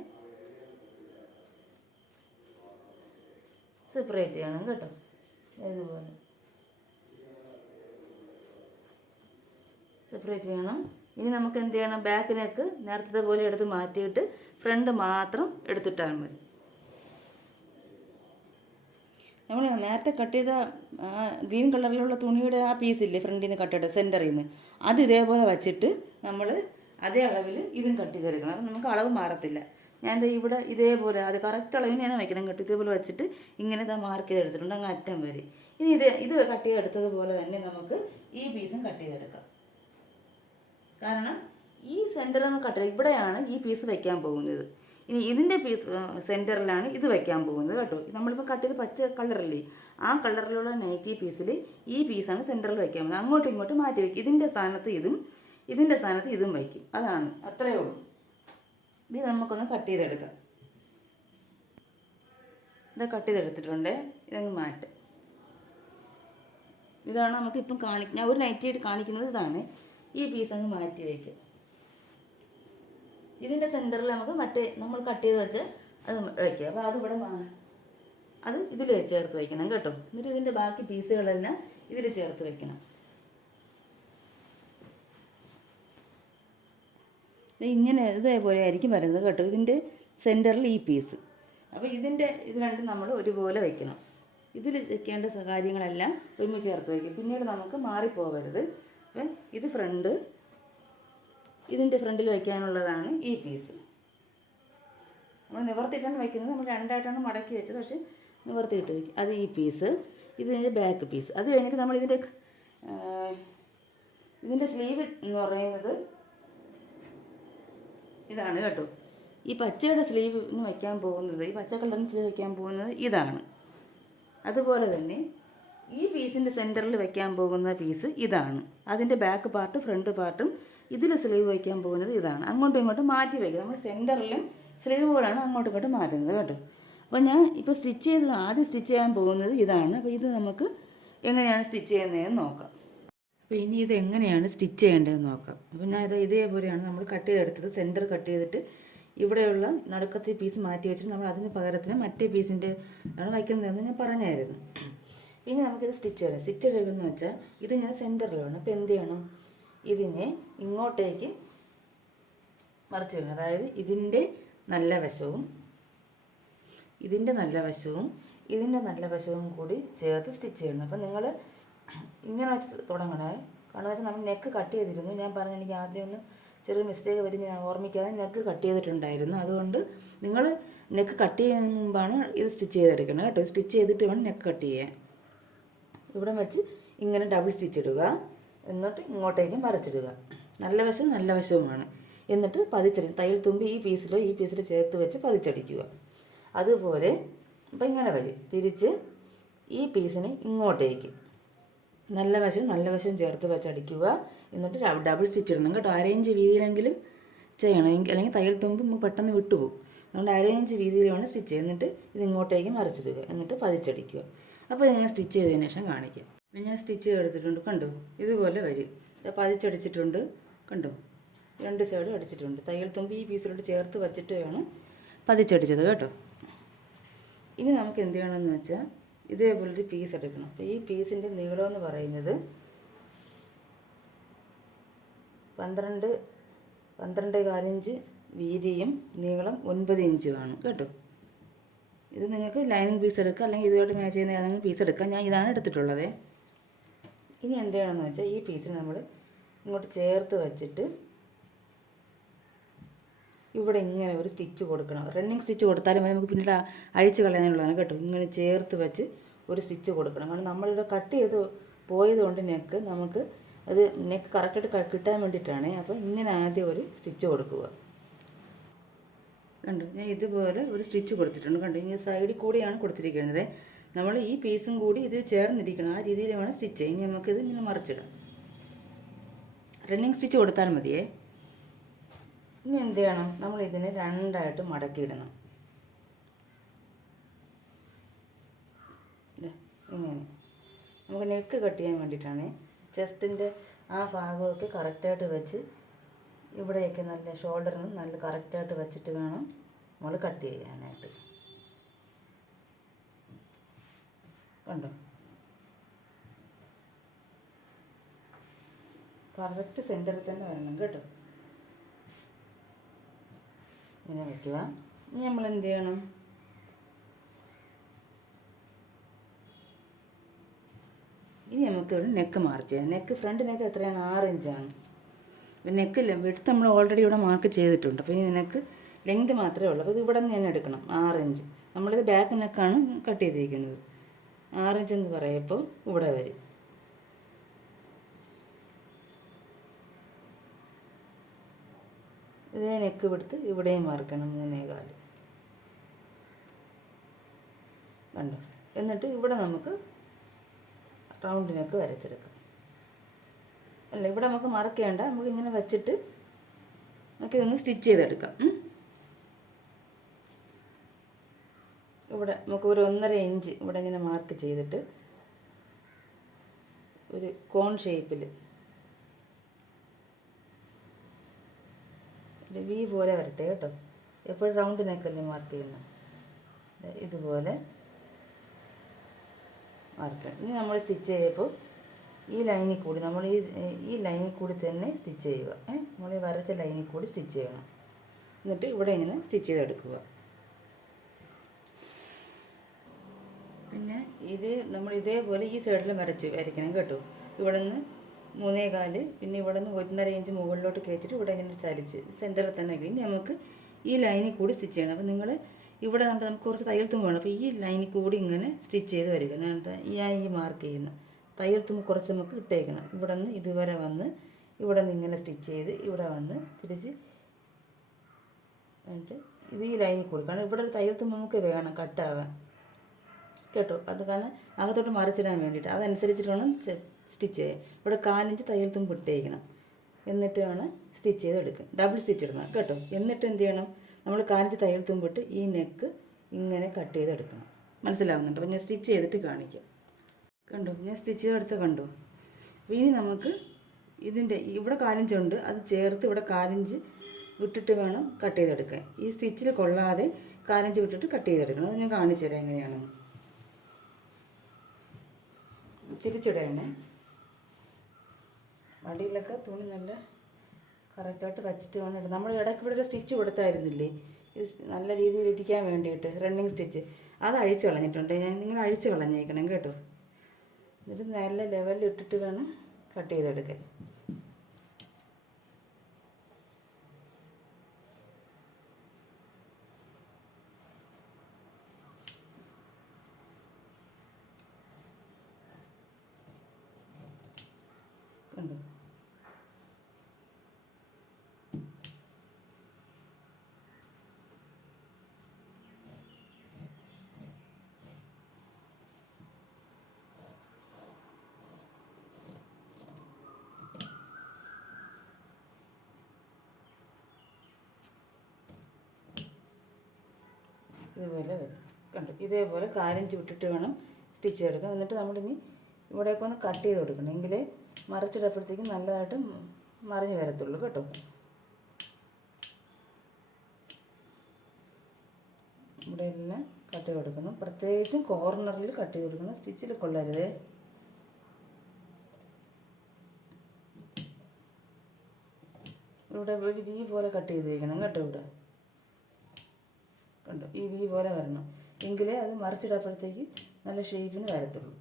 സെപ്പറേറ്റ് ചെയ്യണം കേട്ടോ. ഇതുപോലെ സെപ്പറേറ്റ് ചെയ്യണം. ഇനി നമുക്ക് എന്ത് ചെയ്യണം, ബാക്ക് നെക്ക് നേരത്തെ പോലെ എടുത്ത് മാറ്റിയിട്ട് ഫ്രണ്ട് മാത്രം എടുത്തിട്ടാൽ മതി. നമ്മൾ നേരത്തെ കട്ട് ചെയ്ത ഗ്രീൻ കളറിലുള്ള തുണിയുടെ ആ പീസില്ലേ ഫ്രണ്ടിൽ നിന്ന് കട്ട് ചെയ്ത സെൻറ്ററിൽ നിന്ന്, അത് ഇതേപോലെ വച്ചിട്ട് നമ്മൾ അതേ അളവിൽ ഇതും കട്ട് ചെയ്തെടുക്കണം. അപ്പം നമുക്ക് അളവ് മാറത്തില്ല. ഞാൻ ഇവിടെ ഇതേപോലെ അത് കറക്റ്റ് അളവിന് ഞാൻ വയ്ക്കണം കേട്ടോ. ഇതേപോലെ വെച്ചിട്ട് ഇങ്ങനെ മാർക്ക് ചെയ്തെടുത്തിട്ടുണ്ട് അങ്ങ് അറ്റം വരെ. ഇനി ഇത് കട്ട് ചെയ്തെടുത്തതുപോലെ തന്നെ നമുക്ക് ഈ പീസും കട്ട് ചെയ്തെടുക്കാം. കാരണം ഈ സെൻറ്ററിൽ കട്ട് ചെയ്ത് ഇവിടെയാണ് ഈ പീസ് വയ്ക്കാൻ പോകുന്നത്. ഇനി ഇതിൻ്റെ സെൻറ്ററിലാണ് ഇത് വയ്ക്കാൻ പോകുന്നത് കേട്ടോ. നമ്മളിപ്പോൾ കട്ട് ചെയ്ത് പച്ച കളറില്ലേ, ആ കളറിലുള്ള നൈറ്റി പീസിൽ ഈ പീസാണ് സെൻറ്ററിൽ വയ്ക്കാൻ പോകുന്നത്. അങ്ങോട്ടും ഇങ്ങോട്ടും മാറ്റി വയ്ക്കും. ഇതിൻ്റെ സ്ഥാനത്ത് ഇതും ഇതിൻ്റെ സ്ഥാനത്ത് ഇതും വയ്ക്കും. അതാണ്, അത്രയേ ഉള്ളൂ. ഇത് നമുക്കൊന്ന് കട്ട് ചെയ്തെടുക്കാം. ഇത് കട്ട് ചെയ്തെടുത്തിട്ടുണ്ട്. ഇതങ്ങ് മാറ്റാം. ഇതാണ് നമുക്കിപ്പം ഞാൻ ഒരു നൈറ്റിയായിട്ട് കാണിക്കുന്നത് ഇതാണ്. ഈ പീസ് അങ്ങ് മാറ്റി വയ്ക്കുക. ഇതിൻ്റെ സെൻറ്ററിൽ നമുക്ക് മറ്റേ നമ്മൾ കട്ട് ചെയ്ത് വെച്ച് അത് വയ്ക്കുക. അപ്പോൾ അതിവിടെ അത് ഇതിൽ ചേർത്ത് വയ്ക്കണം കേട്ടോ. എന്നിട്ട് ഇതിൻ്റെ ബാക്കി പീസുകളെല്ലാം ഇതിൽ ചേർത്ത് വയ്ക്കണം. ഇങ്ങനെ ഇതേപോലെ ആയിരിക്കും വരുന്നത് കേട്ടോ. ഇതിൻ്റെ സെൻറ്ററിൽ ഈ പീസ്. അപ്പോൾ ഇത് രണ്ടും നമ്മൾ ഒരുപോലെ വയ്ക്കണം. ഇതിൽ വെക്കേണ്ട കാര്യങ്ങളെല്ലാം ഒരുമിച്ച് ചേർത്ത് വയ്ക്കും. പിന്നീട് നമുക്ക് മാറിപ്പോകരുത്. അപ്പം ഇത് ഇതിൻ്റെ ഫ്രണ്ടിൽ വയ്ക്കാനുള്ളതാണ് ഈ പീസ്. നമ്മൾ നിവർത്തിയിട്ടാണ് വയ്ക്കുന്നത്. നമ്മൾ രണ്ടായിട്ടാണ് മടക്കി വെച്ചത്, പക്ഷേ നിവർത്തിയിട്ട് വയ്ക്കും. അത് ഈ പീസ്. ഇതിൻ്റെ ബാക്ക് പീസ്. അത് കഴിഞ്ഞിട്ട് നമ്മൾ ഇതിൻ്റെ സ്ലീവ് എന്ന് പറയുന്നത് ഇതാണ് കേട്ടോ. ഈ പച്ചയുടെ സ്ലീവിന് വയ്ക്കാൻ പോകുന്നത്, ഈ പച്ച കളറിന് സ്ലീവ് വയ്ക്കാൻ പോകുന്നത് ഇതാണ്. അതുപോലെ തന്നെ ഈ പീസിൻ്റെ സെൻറ്ററിൽ വയ്ക്കാൻ പോകുന്ന പീസ് ഇതാണ്. അതിൻ്റെ ബാക്ക് പാർട്ട് ഫ്രണ്ട് പാർട്ടും ഇതിൽ സ്ലീവ് വയ്ക്കാൻ പോകുന്നത് ഇതാണ്. അങ്ങോട്ടും ഇങ്ങോട്ടും മാറ്റി വയ്ക്കുക. നമ്മൾ സെൻറ്ററിലും സ്ലീവുകളാണ് അങ്ങോട്ടും ഇങ്ങോട്ടും മാറ്റുന്നത് കേട്ടോ. അപ്പോൾ ഞാൻ ഇപ്പോൾ ആദ്യം സ്റ്റിച്ച് ചെയ്യാൻ പോകുന്നത് ഇതാണ്. അപ്പോൾ ഇത് നമുക്ക് എങ്ങനെയാണ് സ്റ്റിച്ച് ചെയ്യുന്നതെന്ന് നോക്കാം. അപ്പോൾ ഇനി ഇത് എങ്ങനെയാണ് സ്റ്റിച്ച് ചെയ്യേണ്ടതെന്ന് നോക്കാം. അപ്പോൾ ഞാൻ ഇതേപോലെയാണ് നമ്മൾ കട്ട് ചെയ്തെടുത്തത്. സെൻറ്റർ കട്ട് ചെയ്തിട്ട് ഇവിടെയുള്ള നടുക്കത്തെ പീസ് മാറ്റി വെച്ചിട്ട് നമ്മൾ അതിന് പകരത്തിന് മറ്റേ പീസിൻ്റെ ആണ് വയ്ക്കുന്നതെന്ന് ഞാൻ പറഞ്ഞായിരുന്നു. ഇനി നമുക്കിത് സ്റ്റിച്ച് ചെയ്യാം. സ്റ്റിച്ച് എടുക്കുന്ന വെച്ചാൽ ഇത് ഞാൻ സെൻറ്ററിലാണ്. അപ്പോൾ എന്ത് ചെയ്യണം? ഇതിനെ ഇങ്ങോട്ടേക്ക് മറിച്ച് വെക്കണം. അതായത് ഇതിൻ്റെ നല്ല വശവും ഇതിൻ്റെ നല്ല വശവും കൂടി ചേർത്ത് സ്റ്റിച്ച് ചെയ്യണം. അപ്പോൾ നിങ്ങൾ ഇങ്ങനെ വെച്ച് തുടങ്ങണേ. കാരണം വെച്ചാൽ നമ്മൾ നെക്ക് കട്ട് ചെയ്തിരുന്നു. ഞാൻ പറഞ്ഞു എനിക്ക് ആദ്യം ഒന്ന് ചെറിയ മിസ്റ്റേക്ക് വരും, ഞാൻ ഓർമ്മിക്കാതെ നെക്ക് കട്ട് ചെയ്തിട്ടുണ്ടായിരുന്നു. അതുകൊണ്ട് നിങ്ങൾ നെക്ക് കട്ട് ചെയ്യുന്നതിന് മുമ്പാണ് ഇത് സ്റ്റിച്ച് ചെയ്തെടുക്കണം കേട്ടോ. സ്റ്റിച്ച് ചെയ്തിട്ട് വേണം നെക്ക് കട്ട് ചെയ്യാൻ. ഇവിടെ വെച്ച് ഇങ്ങനെ ഡബിൾ സ്റ്റിച്ച് ഇടുക. എന്നിട്ട് ഇങ്ങോട്ടേക്കും മറിച്ചിടുക. നല്ല വശവുമാണ്. എന്നിട്ട് തയ്യൽ തുമ്പി ഈ പീസിലോ ചേർത്ത് വെച്ച് പതിച്ചടിക്കുക. അതുപോലെ അപ്പം ഇങ്ങനെ വരും. തിരിച്ച് ഈ പീസിന് ഇങ്ങോട്ടേക്ക് നല്ല വശവും ചേർത്ത് വെച്ചടിക്കുക. എന്നിട്ട് ഡബിൾ സ്റ്റിച്ച് ഇടണം കേട്ടോ. അരയിഞ്ച് വീതിയിലെങ്കിലും ചെയ്യണം, അല്ലെങ്കിൽ തയ്യൽ തുമ്പ് പെട്ടെന്ന് വിട്ടുപോകും. അതുകൊണ്ട് അരയിഞ്ച് വീതിയിൽ വേണം സ്റ്റിച്ച് ചെയ്യുക. എന്നിട്ട് ഇത് ഇങ്ങോട്ടേക്ക് മറിച്ചിടുക. എന്നിട്ട് പതിച്ചടിക്കുക. അപ്പോൾ ഞാൻ സ്റ്റിച്ച് ചെയ്തതിന് ശേഷം കാണിക്കാം. ഞാൻ സ്റ്റിച്ച് ചെയ്തെടുത്തിട്ടുണ്ട് കണ്ടോ. ഇതുപോലെ വരും. പതിച്ചടിച്ചിട്ടുണ്ട് കണ്ടോ. രണ്ട് സൈഡും അടിച്ചിട്ടുണ്ട്. തയ്യൽ തുമ്പ് ഈ പീസിലോട്ട് ചേർത്ത് വച്ചിട്ട് വേണം പതിച്ചടിച്ചത് കേട്ടോ. ഇനി നമുക്ക് എന്ത് ചെയ്യണമെന്ന് വെച്ചാൽ ഇതേപോലൊരു പീസ് എടുക്കണം. അപ്പോൾ ഈ പീസിൻ്റെ നീളമെന്ന് പറയുന്നത് 12.25 ഇഞ്ച് വീതിയും നീളം 9 ഇഞ്ചുമാണ് കേട്ടോ. ഇത് നിങ്ങൾക്ക് ലൈനിങ് പീസ് എടുക്കാം, അല്ലെങ്കിൽ ഇതുമായിട്ട് മാച്ച് ചെയ്യുന്ന ഏതെങ്കിലും പീസ് എടുക്കാം. ഞാൻ ഇതാണ് എടുത്തിട്ടുള്ളത്. ഇനി എന്ത് ചെയ്യണമെന്ന് വെച്ചാൽ ഈ പീസിന് നമ്മൾ ഇങ്ങോട്ട് ചേർത്ത് വച്ചിട്ട് ഇവിടെ ഇങ്ങനെ ഒരു സ്റ്റിച്ച് കൊടുക്കണം. റണ്ണിങ് സ്റ്റിച്ച് കൊടുത്താലും നമുക്ക് പിന്നീട് അഴിച്ച് കളയാനുള്ളതാണ് കേട്ടോ. ഇങ്ങനെ ചേർത്ത് വെച്ച് ഒരു സ്റ്റിച്ച് കൊടുക്കണം. കാരണം നമ്മളിവിടെ കട്ട് ചെയ്ത് പോയതുകൊണ്ട് നമുക്ക് അത് നെക്ക് കറക്റ്റായിട്ട് കിട്ടാൻ വേണ്ടിയിട്ടാണ്. അപ്പോൾ ഇങ്ങനെ ആദ്യം ഒരു സ്റ്റിച്ച് കൊടുക്കുക. കണ്ടു, ഞാൻ ഇതുപോലെ ഒരു സ്റ്റിച്ച് കൊടുത്തിട്ടുണ്ട് കണ്ടു. ഇങ്ങനെ സൈഡിൽ കൂടിയാണ് കൊടുത്തിരിക്കുന്നത്. നമ്മൾ ഈ പീസും കൂടി ഇത് ചേർന്നിരിക്കണം. ആ രീതിയിൽ വേണം സ്റ്റിച്ച് ചെയ്യാൻ. ഇനി നമുക്കിത് ഇങ്ങനെ മറിച്ചിടാം. റണ്ണിങ് സ്റ്റിച്ച് കൊടുത്താൽ മതിയേ. ഇനി എന്ത് ചെയ്യണം? നമ്മൾ ഇതിനെ രണ്ടായിട്ട് മടക്കിയിടണം. ഇങ്ങനെ നമുക്ക് നെക്ക് കട്ട് ചെയ്യാൻ വേണ്ടിയിട്ടാണ്. ചെസ്റ്റിൻ്റെ ആ ഭാഗമൊക്കെ കറക്റ്റായിട്ട് വെച്ച് ഇവിടെയൊക്കെ നല്ല ഷോൾഡറിനും നല്ല കറക്റ്റായിട്ട് വെച്ചിട്ട് വേണം നമ്മൾ കട്ട് ചെയ്യാനായിട്ട്. കണ്ടോ, കറക്റ്റ് സെൻറ്ററിൽ തന്നെ വരണം കേട്ടോ. ഇങ്ങനെ വയ്ക്കുക. ഇനി നമ്മൾ എന്ത് ചെയ്യണം? ഇനി നമുക്ക് ഇവിടെ നെക്ക് മാർക്ക് ചെയ്യാം. ഫ്രണ്ട് നെക്ക് എത്രയാണ്? 6 ഇഞ്ചാണ്. നെക്കില്ല വിഡ്ത്ത് നമ്മൾ ഓൾറെഡി ഇവിടെ മാർക്ക് ചെയ്തിട്ടുണ്ട്. അപ്പോൾ ഈ നെക്ക് ലെങ്ത് മാത്രമേ ഉള്ളൂ. അപ്പോൾ ഇത് ഇവിടെ നിന്ന് തന്നെ എടുക്കണം 6 ഇഞ്ച്. നമ്മളിത് ബാക്ക് നെക്കാണ് കട്ട് ചെയ്തിരിക്കുന്നത്. 6 ഇഞ്ച് എന്ന് പറയുമ്പോൾ ഇവിടെ വരും. ഇതേ നെക്ക് വിടുത്ത് ഇവിടെയും മാർക്കണം 3.25 കണ്ടോ. എന്നിട്ട് ഇവിടെ നമുക്ക് റൗണ്ട് നെക്ക് വരച്ചെടുക്കാം. അല്ല, ഇവിടെ നമുക്ക് മറക്കേണ്ട. നമുക്ക് ഇങ്ങനെ വെച്ചിട്ട് നമുക്കിതൊന്ന് സ്റ്റിച്ച് ചെയ്തെടുക്കാം. ഇവിടെ നമുക്ക് ഒരു 1.5 ഇഞ്ച് ഇവിടെ ഇങ്ങനെ മാർക്ക് ചെയ്തിട്ട് ഒരു കോൺ ഷേപ്പിൽ ഒരു വി പോലെ വരട്ടെ കേട്ടോ. എപ്പോഴും റൗണ്ട് നെക്കല്ലേ മാർക്ക് ചെയ്യുന്നത്. ഇതുപോലെ മാർക്ക്. ഇനി നമ്മൾ സ്റ്റിച്ച് ചെയ്യുമ്പോൾ ഈ ലൈനിൽ കൂടി നമ്മൾ ഈ ലൈനിൽ കൂടി തന്നെ സ്റ്റിച്ച് ചെയ്യുക. നമ്മൾ ഈ വരച്ച ലൈനിൽ കൂടി സ്റ്റിച്ച് ചെയ്യണം. എന്നിട്ട് ഇവിടെ ഇങ്ങനെ സ്റ്റിച്ച് ചെയ്തെടുക്കുക. പിന്നെ ഇത് നമ്മൾ ഇതേപോലെ ഈ സൈഡിൽ വരയ്ക്കണം കേട്ടോ. ഇവിടെ നിന്ന് 3.25, പിന്നെ ഇവിടെ നിന്ന് 1.5 ഇഞ്ച് മുകളിലോട്ട് കയറ്റിയിട്ട് ഇവിടെ ഇങ്ങനെ ചരിച്ച് സെൻറ്ററിൽ തന്നെ. ഇനി നമുക്ക് ഈ ലൈനിൽ കൂടി സ്റ്റിച്ച് ചെയ്യണം. അപ്പോൾ നിങ്ങൾ ഇവിടെ നമുക്ക് കുറച്ച് തയ്യൽ തുമ്പ് വേണം. അപ്പോൾ ഈ ലൈനിൽ കൂടി ഇങ്ങനെ സ്റ്റിച്ച് ചെയ്ത് വരിക. ഞാൻ ഈ മാർക്ക് ചെയ്യുന്ന തയ്യൽ തുമ്പ് കുറച്ച് നമുക്ക് ഇട്ടേക്കണം. ഇവിടെ നിന്ന് ഇതുവരെ വന്ന് ഇവിടെ നിന്ന് ഇങ്ങനെ സ്റ്റിച്ച് ചെയ്ത് ഇവിടെ വന്ന് തിരിച്ച് എന്നിട്ട് ഇത് ഈ ലൈനിൽ കൂടി. കാരണം ഇവിടെ ഒരു തയ്യൽ തുമ്പ് നമുക്ക് വേണം കട്ടാവാൻ കേട്ടോ. അത് കാരണം അകത്തോട്ട് മറിച്ചിടാൻ വേണ്ടിയിട്ട് അതനുസരിച്ചിട്ട് വേണം സ്റ്റിച്ച് ചെയ്യാൻ. ഇവിടെ 4 ഇഞ്ച് തയ്യൽ തുമ്പ് ഇട്ടേക്കണം. എന്നിട്ട് വേണം സ്റ്റിച്ച് ചെയ്തെടുക്കുക. ഡബിൾ സ്റ്റിച്ച് ഇടണം കേട്ടോ. എന്നിട്ട് എന്ത് ചെയ്യണം, നമ്മൾ 4 ഇഞ്ച് തയ്യൽ തുമ്പിട്ട് ഈ നെക്ക് ഇങ്ങനെ കട്ട് ചെയ്തെടുക്കണം. മനസ്സിലാവുന്നുണ്ട്? അപ്പോൾ ഞാൻ സ്റ്റിച്ച് ചെയ്തിട്ട് കാണിക്കാം. കണ്ടോ, ഞാൻ സ്റ്റിച്ച് ചെയ്തെടുത്ത് കണ്ടോ. അപ്പോൾ ഇനി നമുക്ക് ഇതിൻ്റെ ഇവിടെ 4 ഇഞ്ച് ഉണ്ട്, അത് ചേർത്ത് ഇവിടെ 4 ഇഞ്ച് വിട്ടിട്ട് വേണം കട്ട് ചെയ്തെടുക്കാൻ. ഈ സ്റ്റിച്ചിൽ കൊള്ളാതെ 4 ഇഞ്ച് വിട്ടിട്ട് കട്ട് ചെയ്തെടുക്കണം. അത് ഞാൻ കാണിച്ചു തരാം എങ്ങനെയാണെന്ന്. തിരിച്ചിടണേ. അടിയിലൊക്കെ തുണി നല്ല കറക്റ്റായിട്ട് വച്ചിട്ട് വേണം ഇടാം. നമ്മൾ ഇടയ്ക്ക് ഇവിടെ ഒരു സ്റ്റിച്ച് കൊടുത്തായിരുന്നില്ലേ നല്ല രീതിയിൽ ഇടിക്കാൻ വേണ്ടിയിട്ട്, റണ്ണിങ് സ്റ്റിച്ച്, അത് അഴിച്ച് കളഞ്ഞിട്ടുണ്ട്. നിങ്ങൾ അഴിച്ച് കളഞ്ഞേക്കണം കേട്ടോ. എന്നിട്ട് നല്ല ലെവലിൽ ഇട്ടിട്ട് വേണം കട്ട് ചെയ്തെടുക്കാൻ. കണ്ടോ, ഇതുപോലെ വരും. കണ്ടു, ഇതേപോലെ 4 ഇഞ്ച് വിട്ടിട്ട് വേണം സ്റ്റിച്ച് ചെയ്തെടുക്കാം. എന്നിട്ട് നമ്മളിനി ഇവിടേക്ക് ഒന്ന് കട്ട് ചെയ്ത് കൊടുക്കണം. എങ്കിലേ മറിച്ചിടപ്പോഴത്തേക്കും നല്ലതായിട്ട് മറിഞ്ഞ് വരത്തുള്ളൂ കേട്ടോ. ഇവിടെ എല്ലാം കട്ട് ചെയ്ത് കൊടുക്കണം. പ്രത്യേകിച്ചും കോർണറിൽ കട്ട് ചെയ്ത് കൊടുക്കണം, സ്റ്റിച്ചിൽ കൊള്ളരുതേ. ഇവിടെ ഒരു വി പോലെ കട്ട് ചെയ്ത് വയ്ക്കണം കേട്ടോ. ഇവിടെ കണ്ടോ, ഈ വി പോലെ വരണം. എങ്കിലേ അത് മറിച്ചിടപ്പോഴത്തേക്ക് നല്ല ഷേപ്പിന് വരത്തുള്ളൂ.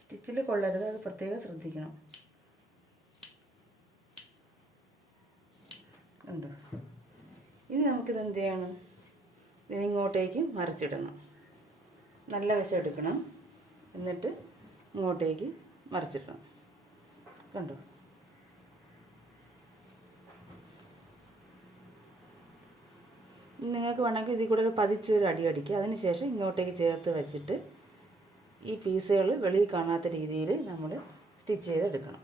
സ്റ്റിച്ചിൽ കൊള്ളരുത്, അത് പ്രത്യേകം ശ്രദ്ധിക്കണം. കണ്ടോ, ഇനി നമുക്കിത് എന്ത് ചെയ്യണം, ഇതിങ്ങോട്ടേക്ക് മറിച്ചിടണം. നല്ല വശം എടുക്കണം, എന്നിട്ട് ഇങ്ങോട്ടേക്ക് മറിച്ചിടണം. കണ്ടോ, നിങ്ങൾക്ക് വേണമെങ്കിൽ ഇതിൽ കൂടെ ഒരു പതിച്ചൊരു അടി അടിക്കുക. അതിന് ശേഷം ഇങ്ങോട്ടേക്ക് ചേർത്ത് വെച്ചിട്ട് ഈ പീസുകൾ വെളിയിൽ കാണാത്ത രീതിയിൽ നമ്മൾ സ്റ്റിച്ച് ചെയ്തെടുക്കണം.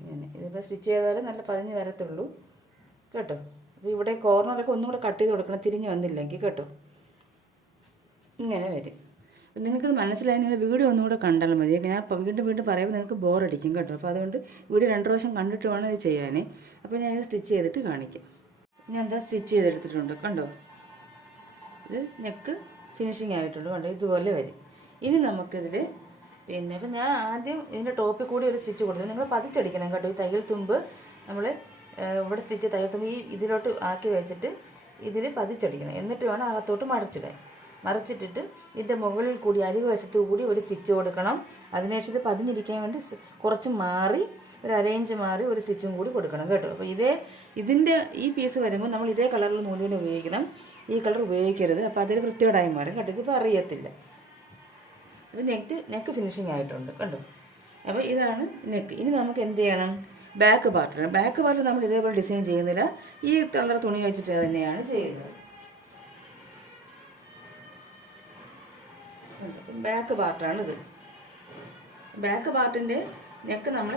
ഇങ്ങനെ ഇതിപ്പോൾ സ്റ്റിച്ച് ചെയ്താൽ നല്ല പതിഞ്ഞ് വരത്തുള്ളൂ കേട്ടോ. അപ്പോൾ ഇവിടെ കോർണറൊക്കെ ഒന്നും കൂടെ കട്ട് ചെയ്ത് കൊടുക്കണം, തിരിഞ്ഞ് വന്നില്ലെങ്കിൽ കേട്ടോ. ഇങ്ങനെ വരും. അപ്പം നിങ്ങൾക്കത് മനസ്സിലായി, നിങ്ങൾ വീഡിയോ ഒന്നുകൂടെ കണ്ടാൽ മതി. ഞാൻ വീണ്ടും വീണ്ടും പറയുമ്പോൾ നിങ്ങൾക്ക് ബോറടിക്കും കേട്ടോ. അപ്പോൾ അതുകൊണ്ട് വീഡിയോ 2 പ്രാവശ്യം കണ്ടിട്ട് വേണം ഇത് ചെയ്യാൻ. അപ്പോൾ ഞാൻ ഇത് സ്റ്റിച്ച് ചെയ്തിട്ട് കാണിക്കാം. ഞാൻ എന്താ സ്റ്റിച്ച് ചെയ്തെടുത്തിട്ടുണ്ട് കണ്ടോ. ഇത് നെക്ക് ഫിനിഷിങ് ആയിട്ടുണ്ട് കണ്ടോ, ഇതുപോലെ വരും. ഇനി നമുക്കിതിൽ പിന്നെ ഇപ്പം ഞാൻ ആദ്യം ഇതിൻ്റെ ടോപ്പിൽ കൂടി ഒരു സ്റ്റിച്ച് കൊടുത്തു. നിങ്ങൾ പതിച്ചടിക്കണം കേട്ടോ. ഈ തയ്യൽ തുമ്പ് നമ്മൾ ഇവിടെ സ്റ്റിച്ച് തയ്യൽ തുമ്പ് ഈ ഇതിലോട്ട് ആക്കി വെച്ചിട്ട് ഇതിൽ പതിച്ചടിക്കണം. എന്നിട്ട് വേണം അകത്തോട്ട് മറിച്ചിടാൻ. മറിച്ചിട്ടിട്ട് ഇതിൻ്റെ മുകളിൽ കൂടി അരിവശത്ത് കൂടി ഒരു സ്റ്റിച്ച് കൊടുക്കണം. അതിനുശേഷം ഇത് പതിഞ്ഞിരിക്കാൻ വേണ്ടി കുറച്ച് മാറി ഒരു അരയിഞ്ച് മാറി ഒരു സ്റ്റിച്ചും കൂടി കൊടുക്കണം കേട്ടോ. അപ്പോൾ ഇതിൻ്റെ ഈ പീസ് വരുമ്പോൾ നമ്മൾ ഇതേ കളറിൽ നൂലിന് ഉപയോഗിക്കണം, ഈ കളർ ഉപയോഗിക്കരുത്. അപ്പോൾ അതിൽ വൃത്തികേടായി മാറും കേട്ടോ. ഇതിപ്പോൾ അറിയത്തില്ല. അപ്പോൾ നെക്ക് ഫിനിഷിങ് ആയിട്ടുണ്ട് കണ്ടോ. അപ്പോൾ ഇതാണ് നെക്ക്. ഇനി നമുക്ക് എന്ത് ചെയ്യണം, ബാക്ക് പാർട്ടാണ്. ബാക്ക് പാർട്ട് നമ്മൾ ഇതേപോലെ ഡിസൈൻ ചെയ്യുന്നില്ല, ഈ കളർ തുണി വെച്ചിട്ട് തന്നെയാണ് ചെയ്യുന്നത്. ബാക്ക് പാർട്ടാണിത്. ബാക്ക് പാർട്ടിൻ്റെ നെക്ക് നമ്മൾ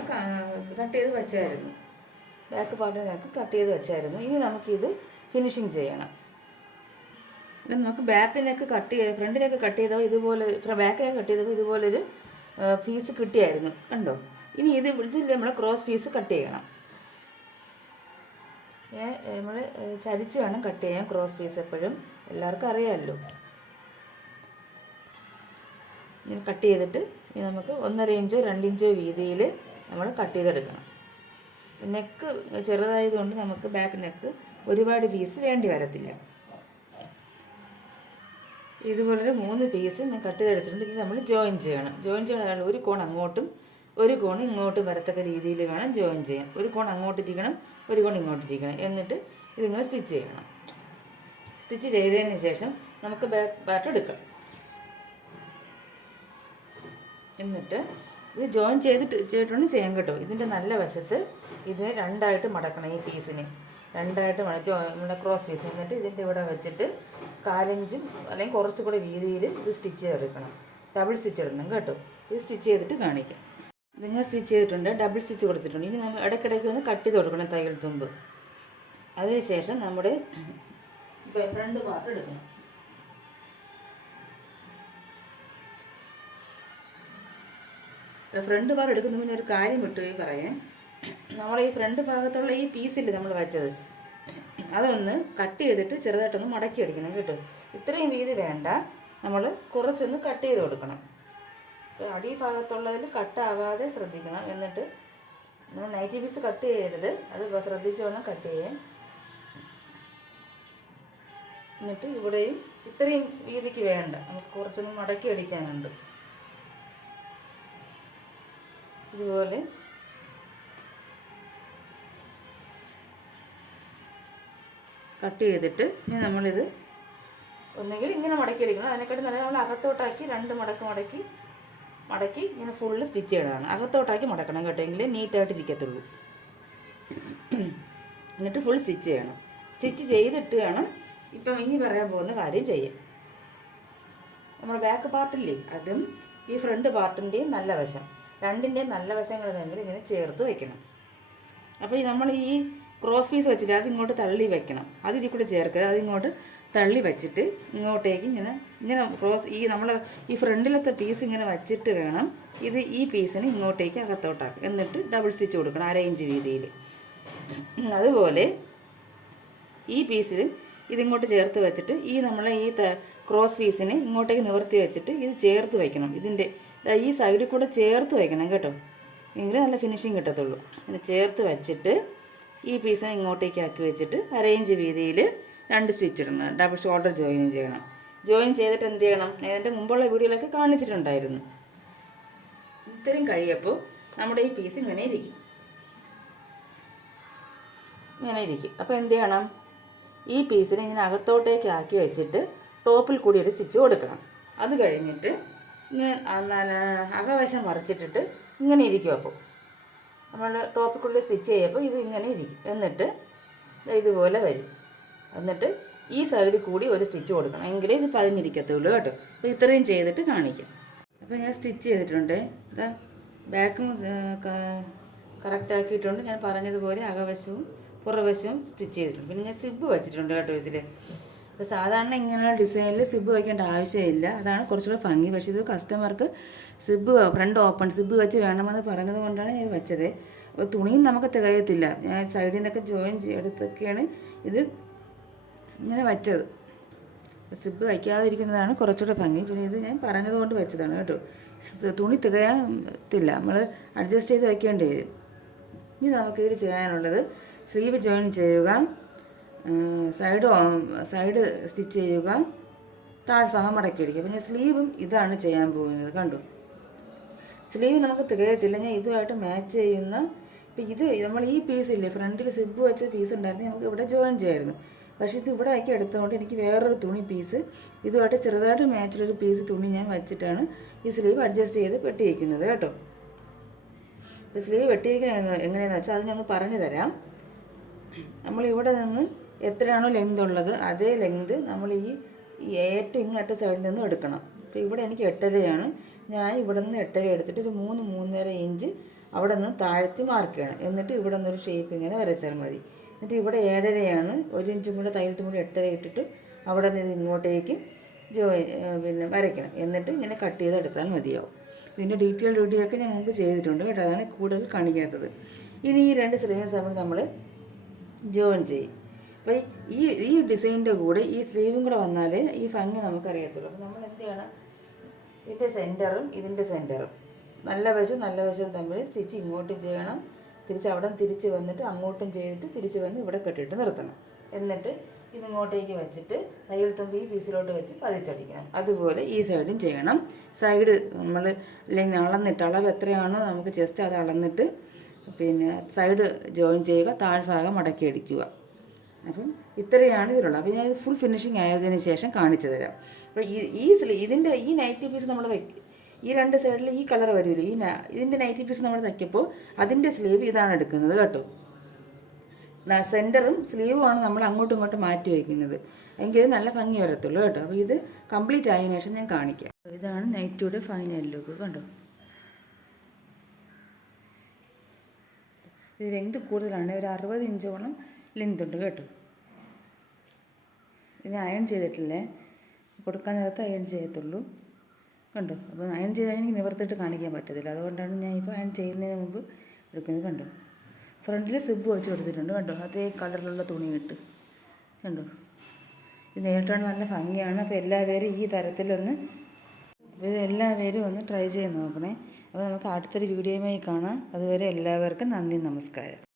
കട്ട് ചെയ്ത് വെച്ചായിരുന്നു. ബാക്ക് പാർട്ടിൻ്റെ നെക്ക് കട്ട് ചെയ്ത് വെച്ചായിരുന്നു. ഇനി നമുക്കിത് ഫിനിഷിങ് ചെയ്യണം. ഇത് നമുക്ക് ബാക്ക് നെക്ക് കട്ട് ചെയ്ത് ഫ്രണ്ടിനൊക്കെ കട്ട് ചെയ്തപ്പോൾ ഇതുപോലെ ബാക്കിനൊക്കെ കട്ട് ചെയ്തപ്പോൾ ഇതുപോലൊരു പീസ് കിട്ടിയായിരുന്നു, കണ്ടോ. ഇനി ഇതിൽ നമ്മൾ ക്രോസ് പീസ് കട്ട് ചെയ്യണം. നമ്മൾ ചരിച്ച് വേണം കട്ട് ചെയ്യാൻ ക്രോസ് പീസ്, എപ്പോഴും എല്ലാവർക്കും അറിയാമല്ലോ. ഇങ്ങനെ കട്ട് ചെയ്തിട്ട് ഇനി നമുക്ക് 1.5 ഇഞ്ചോ 2 ഇഞ്ചോ വീതിയിൽ നമ്മൾ കട്ട് ചെയ്തെടുക്കണം. നെക്ക് ചെറുതായതുകൊണ്ട് നമുക്ക് ബാക്ക് നെക്ക് ഒരുപാട് പീസ് വേണ്ടി വരത്തില്ല. ഇതുപോലൊരു 3 പീസ് ഞാൻ കട്ട് ചെയ്തെടുത്തിട്ടുണ്ട്. ഇത് നമ്മൾ ജോയിൻ ചെയ്യണം. ജോയിൻ ചെയ്യണം, ഒരു കോൺ അങ്ങോട്ടും ഒരു കോൺ ഇങ്ങോട്ടും വരത്തക്ക രീതിയിൽ വേണം ജോയിൻ ചെയ്യാൻ. ഒരു കോൺ അങ്ങോട്ട് തിരിക്കണം, ഒരു കോൺ ഇങ്ങോട്ട് തിരിക്കണം. എന്നിട്ട് ഇതിങ്ങനെ സ്റ്റിച്ച് ചെയ്യണം. സ്റ്റിച്ച് ചെയ്തതിന് ശേഷം നമുക്ക് ബാക്ക് പാർട്ട് എടുക്കാം. എന്നിട്ട് ഇത് ജോയിൻ ചെയ്തിട്ടുണ്ട് ചെയ്യാൻ കേട്ടോ. ഇതിൻ്റെ നല്ല വശത്ത് ഇത് രണ്ടായിട്ട് മടക്കണം. ഈ പീസിന് രണ്ടായിട്ട് നമ്മുടെ ക്രോസ് പീസ്. എന്നിട്ട് ഇതിൻ്റെ ഇവിടെ വെച്ചിട്ട് 1/4 ഇഞ്ചും അല്ലെങ്കിൽ കുറച്ചുകൂടെ വീതിയിൽ ഇത് സ്റ്റിച്ച് ചെയ്തെടുക്കണം. ഡബിൾ സ്റ്റിച്ച് ഇടണം കേട്ടോ. ഇത് സ്റ്റിച്ച് ചെയ്തിട്ട് കാണിക്കാം. ഇത് ഞാൻ സ്റ്റിച്ച് ചെയ്തിട്ടുണ്ട്, ഡബിൾ സ്റ്റിച്ച് കൊടുത്തിട്ടുണ്ട്. ഇനി നമ്മൾ ഇടയ്ക്കിടയ്ക്ക് ഒന്ന് കട്ട് ചെയ്ത് കൊടുക്കണം തയ്യൽ തുമ്പ്. അതിനുശേഷം നമ്മുടെ ഫ്രണ്ട് പാർട്ട് എടുക്കണം. ഫ്രണ്ട് പാർട്ട് എടുക്കുമ്പോൾ ഞാൻ ഒരു കാര്യം വിട്ടുപോയി പറയാൻ. നമ്മൾ ഈ ഫ്രണ്ട് ഭാഗത്തുള്ള ഈ പീസില്ലേ നമ്മൾ വെച്ചത്, അതൊന്ന് കട്ട് ചെയ്തിട്ട് ചെറുതായിട്ടൊന്ന് മടക്കി അടിക്കണം കേട്ടോ. ഇത്രയും വീതി വേണ്ട, നമ്മൾ കുറച്ചൊന്ന് കട്ട് ചെയ്ത് കൊടുക്കണം. അടി ഭാഗത്തുള്ളതിൽ കട്ടാവാതെ ശ്രദ്ധിക്കണം. എന്നിട്ട് നമ്മൾ നൈറ്റി പീസ് കട്ട് ചെയ്യരുത്, അത് ശ്രദ്ധിച്ച് വേണം കട്ട് ചെയ്യാൻ. എന്നിട്ട് ഇവിടെയും ഇത്രയും വീതിക്ക് വേണ്ട, നമുക്ക് കുറച്ചൊന്ന് മടക്കി അടിക്കാനുണ്ട്. ഇതുപോലെ കട്ട് ചെയ്തിട്ട് ഇനി നമ്മളിത് ഒന്നെങ്കിൽ ഇങ്ങനെ മടക്കി അടിക്കണം. അതിനെക്കാട്ടി നല്ല നമ്മൾ അകത്തോട്ടാക്കി 2 മടക്ക് മടക്കി ഇങ്ങനെ ഫുള്ള് സ്റ്റിച്ച് ചെയ്യണതാണ്. അകത്തോട്ടാക്കി മടക്കണം കേട്ടോ, എങ്കിലേ നീറ്റായിട്ടിരിക്കത്തുള്ളൂ. എന്നിട്ട് ഫുൾ സ്റ്റിച്ച് ചെയ്യണം. സ്റ്റിച്ച് ചെയ്തിട്ട് വേണം ഇപ്പം ഇനി പറയാൻ പോകുന്ന കാര്യം ചെയ്യാം. നമ്മൾ ബാക്ക് പാർട്ടില്ലേ, അതും ഈ ഫ്രണ്ട് പാർട്ടിൻ്റെയും നല്ല വശം, രണ്ടിൻ്റെയും നല്ല വശങ്ങൾ തമ്മിൽ ഇങ്ങനെ ചേർത്ത് വയ്ക്കണം. അപ്പോൾ നമ്മൾ ഈ ക്രോസ് പീസ് വെച്ചിട്ട് അതിങ്ങോട്ട് തള്ളി വെക്കണം. അത് ഇതിൽ കൂടെ ചേർക്കരുത്, അതിങ്ങോട്ട് തള്ളി വെച്ചിട്ട് ഇങ്ങോട്ടേക്ക് ഇങ്ങനെ ക്രോസ് നമ്മൾ ഈ ഫ്രണ്ടിലത്തെ പീസ് ഇങ്ങനെ വച്ചിട്ട് വേണം ഇത് ഈ പീസിന് ഇങ്ങോട്ടേക്ക് അകത്തോട്ടാക്കുക. എന്നിട്ട് ഡബിൾ സ്റ്റിച്ച് കൊടുക്കണം 1/2 ഇഞ്ച് വീതിയിൽ. അതുപോലെ ഈ പീസിലും ഇതിങ്ങോട്ട് ചേർത്ത് വെച്ചിട്ട് നമ്മളെ ഈ ക്രോസ് പീസിന് ഇങ്ങോട്ടേക്ക് നിവർത്തി വെച്ചിട്ട് ഇത് ചേർത്ത് വയ്ക്കണം. ഇതിൻ്റെ ഈ സൈഡിൽ കൂടെ ചേർത്ത് വയ്ക്കണം കേട്ടോ, എങ്കിലേ നല്ല ഫിനിഷിങ് കിട്ടത്തുള്ളൂ. അങ്ങനെ ചേർത്ത് വെച്ചിട്ട് ഈ പീസിനെ ഇങ്ങോട്ടേക്ക് ആക്കി വെച്ചിട്ട് 1/2 ഇഞ്ച് വീതിയിൽ 2 സ്റ്റിച്ച് ഇടണം. ഡബിൾ ഷോൾഡർ ജോയിൻ ചെയ്യണം. ജോയിൻ ചെയ്തിട്ട് എന്ത് ചെയ്യണം, എൻ്റെ മുമ്പുള്ള വീഡിയോയിലൊക്കെ കാണിച്ചിട്ടുണ്ടായിരുന്നു. ഇത്രയും കഴിയപ്പോൾ നമ്മുടെ ഈ പീസ് ഇങ്ങനെ ഇരിക്കും. അപ്പോൾ എന്ത് ചെയ്യണം, ഈ പീസിനെ ഇങ്ങനെ അകത്തോട്ടേക്ക് ആക്കി വെച്ചിട്ട് ടോപ്പിൽ കൂടി ഒരു സ്റ്റിച്ച് കൊടുക്കണം. അത് കഴിഞ്ഞിട്ട് ഇങ്ങനെ അകവശം മറിച്ചിട്ടിട്ട് ഇങ്ങനെ ഇരിക്കും. അപ്പോൾ നമ്മൾ ടോപ്പിൽ കൂടി സ്റ്റിച്ച് ചെയ്യുമ്പോൾ ഇത് ഇങ്ങനെ ഇരിക്കും. എന്നിട്ട് ഇതുപോലെ വരും. എന്നിട്ട് ഈ സൈഡിൽ കൂടി ഒരു സ്റ്റിച്ച് കൊടുക്കണം, എങ്കിലേ ഇത് പതിഞ്ഞിരിക്കത്തുള്ളൂ കേട്ടോ. അപ്പോൾ ഇത്രയും ചെയ്തിട്ട് കാണിക്കാം. അപ്പോൾ ഞാൻ സ്റ്റിച്ച് ചെയ്തിട്ടുണ്ട്. ഇതാ ബാക്കും കറക്റ്റ് ആക്കിയിട്ടുണ്ട്. ഞാൻ പറഞ്ഞതുപോലെ അകവശവും പുറവശവും സ്റ്റിച്ച് ചെയ്തിട്ടുണ്ട്. പിന്നെ ഞാൻ സിബ് വെച്ചിട്ടുണ്ട് കേട്ടോ ഇതിൽ. അപ്പോൾ സാധാരണ ഇങ്ങനെയുള്ള ഡിസൈനിൽ സിബ് വയ്ക്കേണ്ട ആവശ്യമില്ല, അതാണ് കുറച്ചുകൂടെ ഭംഗി. പക്ഷേ ഇത് കസ്റ്റമർക്ക് സിബ് ഫ്രണ്ട് ഓപ്പൺ സിബ് വെച്ച് വേണമെന്ന് പറഞ്ഞത് കൊണ്ടാണ് ഞാൻ വെച്ചത്. അപ്പോൾ തുണിയും നമുക്ക് തികയത്തില്ല. ഞാൻ സൈഡിൽ നിന്നൊക്കെ ജോയിൻ എടുത്തൊക്കെയാണ് ഇത് ഇങ്ങനെ വെച്ചത്. സിബ് വയ്ക്കാതിരിക്കുന്നതാണ് കുറച്ചുകൂടെ ഭംഗി. പിന്നെ ഇത് ഞാൻ പറഞ്ഞതുകൊണ്ട് വെച്ചതാണ് കേട്ടോ. തുണി തികയത്തില്ല, നമ്മൾ അഡ്ജസ്റ്റ് ചെയ്ത് വയ്ക്കേണ്ടി വരും. ഇനി നമുക്കിതിൽ ചെയ്യാനുള്ളത് സ്ലീവ് ജോയിൻ ചെയ്യുക, സൈഡ് സ്റ്റിച്ച് ചെയ്യുക, താഴ്ഭാഗം മടക്കിയടിക്കുക. പിന്നെ സ്ലീവും ഇതാണ് ചെയ്യാൻ പോകുന്നത്. കണ്ടു, സ്ലീവ് നമുക്ക് തികയത്തില്ല. ഞാൻ ഇതുമായിട്ട് മാച്ച് ചെയ്യുന്ന ഇപ്പം ഇത് നമ്മൾ ഈ പീസില്ലേ ഫ്രണ്ടിൽ സിബ് വെച്ച പീസ് ഉണ്ടായിരുന്നു, നമുക്ക് ഇവിടെ ജോയിൻ ചെയ്യായിരുന്നു. പക്ഷേ ഇത് ഇവിടെ ആക്കി എടുത്തുകൊണ്ട് എനിക്ക് വേറൊരു തുണി പീസ് ഇതുമായിട്ട് ചെറുതായിട്ട് മാച്ചിലൊരു പീസ് തുണി ഞാൻ വെച്ചിട്ടാണ് ഈ സ്ലീവ് അഡ്ജസ്റ്റ് ചെയ്ത് വെട്ടി വയ്ക്കുന്നത് കേട്ടോ. സ്ലീവ് വെട്ടി വയ്ക്കുന്നത് എങ്ങനെയാണെന്ന് വെച്ചാൽ അത് ഞാൻ പറഞ്ഞു തരാം. നമ്മൾ ഇവിടെ നിന്ന് എത്രയാണോ ലെങ്ത് ഉള്ളത് അതേ ലെങ്ത് നമ്മൾ ഈ ഏറ്റവും ഇങ്ങേറ്റ സൈഡിൽ നിന്നും എടുക്കണം. അപ്പോൾ ഇവിടെ എനിക്ക് 8.5 ഞാൻ ഇവിടെ നിന്ന് 8.5 എടുത്തിട്ട് ഒരു 3-3.5 ഇഞ്ച് അവിടെ നിന്ന് താഴ്ത്തി മാർക്ക് ചെയ്യണം. എന്നിട്ട് ഇവിടെ നിന്നൊരു ഷേപ്പ് ഇങ്ങനെ വരച്ചാൽ മതി. എന്നിട്ട് ഇവിടെ 7.5 1 ഇഞ്ചും കൂടെ തയ്യലത്തും കൂടി 8.5 ഇട്ടിട്ട് അവിടെ നിന്ന് ഇങ്ങോട്ടേക്ക് പിന്നെ വരയ്ക്കണം. എന്നിട്ട് ഇങ്ങനെ കട്ട് ചെയ്തെടുത്താൽ മതിയാവും. ഇതിൻ്റെ ഡീറ്റെയിൽ വീഡിയോ ഒക്കെ ഞാൻ മുമ്പ് ചെയ്തിട്ടുണ്ട് കേട്ടോ, അതാണ് കൂടുതൽ കാണിക്കാത്തത്. ഇനി ഈ 2 സ്ലീവിന് തമ്മിൽ നമ്മൾ ജോയിൻ ചെയ്യും. അപ്പോൾ ഈ ഡിസൈനിൻ്റെ കൂടെ ഈ സ്ലീവും കൂടെ വന്നാലേ ഈ ഭംഗി നമുക്കറിയത്തുള്ളൂ. അപ്പോൾ നമ്മൾ എന്ത് ചെയ്യണം, ഇതിൻ്റെ സെൻറ്ററും നല്ല വശവും തമ്മിൽ സ്റ്റിച്ച് ഇങ്ങോട്ടും ചെയ്യണം. അവിടെ തിരിച്ച് വന്നിട്ട് അങ്ങോട്ടും ചെയ്തിട്ട് തിരിച്ച് വന്ന് ഇവിടെ കെട്ടിയിട്ട് നിർത്തണം. എന്നിട്ട് ഇതിങ്ങോട്ടേക്ക് വെച്ചിട്ട് തയ്യൽ തുമ്പി ഈ പീസിലോട്ട് വെച്ച് പതിച്ചടിക്കണം. അതുപോലെ ഈ സൈഡും ചെയ്യണം. സൈഡ് നമ്മൾ അല്ലെങ്കിൽ അളന്നിട്ട് അളവ് എത്രയാണോ നമുക്ക് ജസ്റ്റ് അത് അളന്നിട്ട് പിന്നെ സൈഡ് ജോയിൻ ചെയ്യുക, താഴ്ഭാഗം മടക്കി അടിക്കുക. അപ്പം ഇത്രയാണ് ഇതിലുള്ളത്. അപ്പോൾ ഞാൻ ഫുൾ ഫിനിഷിങ് ആയതിനു ശേഷം കാണിച്ചു തരാം. അപ്പോൾ ഇതിൻ്റെ ഈ നൈറ്റി പീസ് നമ്മൾ ഈ 2 സൈഡിൽ ഈ കളർ വരുമല്ലോ, ഇതിൻ്റെ നൈറ്റി പീസ് നമ്മൾ തയ്ക്കപ്പോൾ അതിൻ്റെ സ്ലീവ് ഇതാണ് എടുക്കുന്നത് കേട്ടോ. സെൻറ്ററും സ്ലീവുമാണ് നമ്മൾ അങ്ങോട്ടും ഇങ്ങോട്ടും മാറ്റി വയ്ക്കുന്നത്, എങ്കിലും നല്ല ഭംഗി വരത്തുള്ളൂ കേട്ടോ. അപ്പോൾ ഇത് കംപ്ലീറ്റ് ആയതിനു ശേഷം ഞാൻ കാണിക്കാം. ഇതാണ് നൈറ്റിയുടെ ഫൈനൽ ലുക്ക് കണ്ടോ. ഇത് ലെങ്ത് കൂടുതലാണ്, ഒരു 60 ഇഞ്ചോളം ലെങ്ത് ഉണ്ട് കേട്ടോ. ഇത് അയൺ ചെയ്തിട്ടില്ലേ, കൊടുക്കാൻ നേരത്ത് അയൺ ചെയ്യത്തുള്ളൂ കണ്ടോ. അപ്പോൾ അയൺ ചെയ്താൽ എനിക്ക് നിവർത്തിട്ട് കാണിക്കാൻ പറ്റത്തില്ല, അതുകൊണ്ടാണ് ഞാൻ ഇപ്പോൾ അയൺ ചെയ്യുന്നതിന് മുമ്പ് എടുക്കുന്നത് കണ്ടോ. ഫ്രണ്ടിൽ സിബ് വെച്ച് കൊടുത്തിട്ടുണ്ട് കണ്ടോ, അതേ കളറിലുള്ള തുണി ഇട്ട് കണ്ടോ. ഇത് നേരിട്ടാണ് നല്ല ഭംഗിയാണ്. അപ്പോൾ എല്ലാവരും ഈ തരത്തിലൊന്ന് ഒന്ന് ട്രൈ ചെയ്ത് നോക്കണേ. അപ്പോൾ നമുക്ക് അടുത്തൊരു വീഡിയോയുമായി കാണാം. അതുവരെ എല്ലാവർക്കും നന്ദി, നമസ്കാരം.